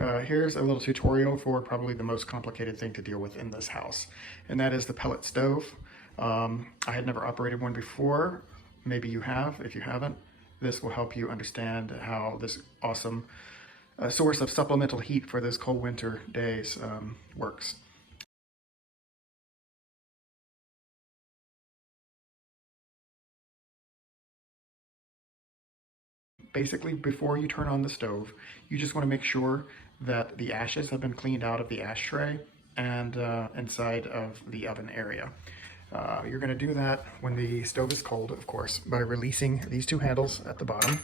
Here's a little tutorial for probably the most complicated thing to deal with in this house, and that is the pellet stove. I had never operated one before. Maybe you have. If you haven't, this will help you understand how this awesome source of supplemental heat for those cold winter days works. Basically, before you turn on the stove, you just want to make sure that the ashes have been cleaned out of the ashtray and inside of the oven area. You're going to do that when the stove is cold, of course, by releasing these two handles at the bottom.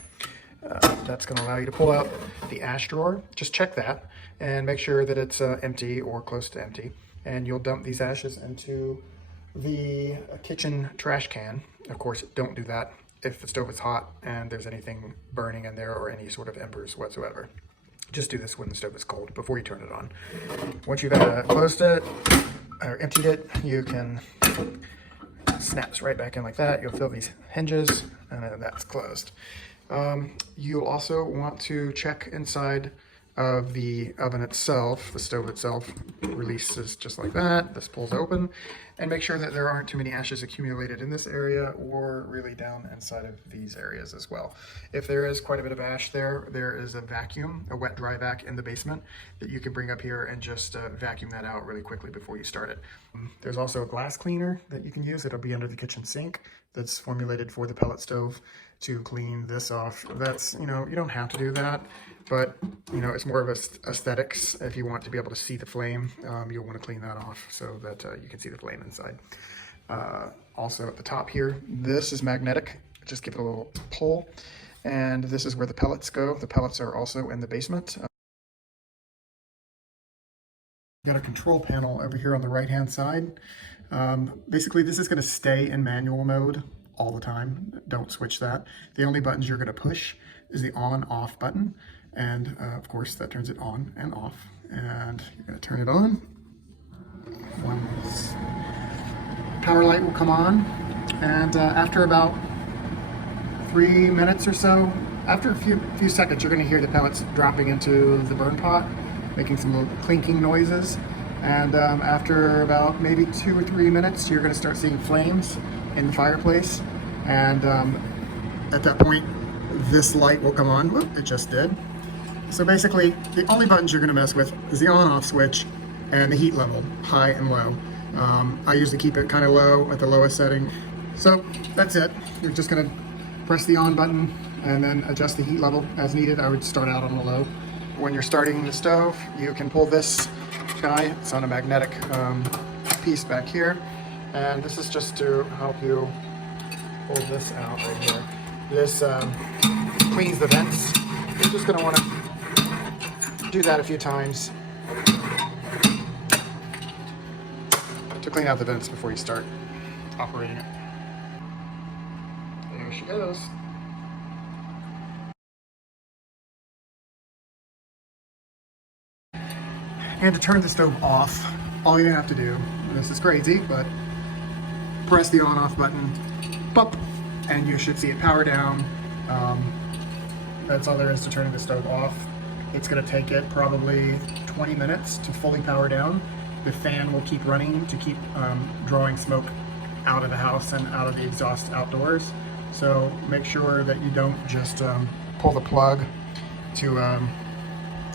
That's going to allow you to pull out the ash drawer. Just check that and make sure that it's empty or close to empty. And you'll dump these ashes into the kitchen trash can. Of course, don't do that if the stove is hot and there's anything burning in there or any sort of embers whatsoever. Just do this when the stove is cold before you turn it on. Once you've closed it or emptied it, you can snaps right back in like that. You'll feel these hinges and then that's closed. You'll also want to check inside of the oven itself. The stove itself releases just like that. This pulls open, and make sure that there aren't too many ashes accumulated in this area or really down inside of these areas as well. If there is quite a bit of ash there, there is a vacuum, a wet dry vac in the basement that you can bring up here and just vacuum that out really quickly before you start it. There's also a glass cleaner that you can use. It'll be under the kitchen sink that's formulated for the pellet stove to clean this off. That's, you don't have to do that, but it's more of aesthetics. If you want to be able to see the flame, you'll want to clean that off so that you can see the flame inside. Also at the top here, this is magnetic. Just give it a little pull, and this is where the pellets go. The pellets are also in the basement. Got a control panel over here on the right hand side. Basically this is going to stay in manual mode all the time. Don't switch that. The only buttons you're going to push is the on off button, and of course that turns it on and off, and you're going to turn it on. Once power light will come on, and after about 3 minutes or so, after a few seconds, you're going to hear the pellets dropping into the burn pot, making some little clinking noises. And after about maybe 2 or 3 minutes, you're going to start seeing flames in the fireplace. And at that point, this light will come on. Whoop, it just did. So basically, the only buttons you're going to mess with is the on-off switch and the heat level, high and low. I usually keep it kind of low at the lowest setting. So that's it. You're just going to press the on button and then adjust the heat level as needed. I would start out on the low. When you're starting the stove, you can pull this guy. It's on a magnetic piece back here, and this is just to help you pull this out right here. This cleans the vents. You're just going to want to do that a few times to clean out the vents before you start operating it. There she goes. And to turn the stove off, all you have to do, this is crazy, but press the on-off button, pop, and you should see it power down. That's all there is to turning the stove off. It's going to take it probably 20 minutes to fully power down. The fan will keep running to keep drawing smoke out of the house and out of the exhaust outdoors. So make sure that you don't just pull the plug to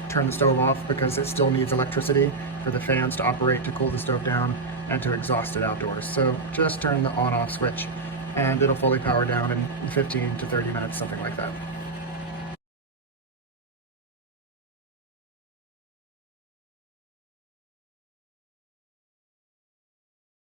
turn the stove off, because it still needs electricity for the fans to operate to cool the stove down and to exhaust it outdoors. So just turn the on-off switch and it'll fully power down in 15 to 30 minutes, something like that.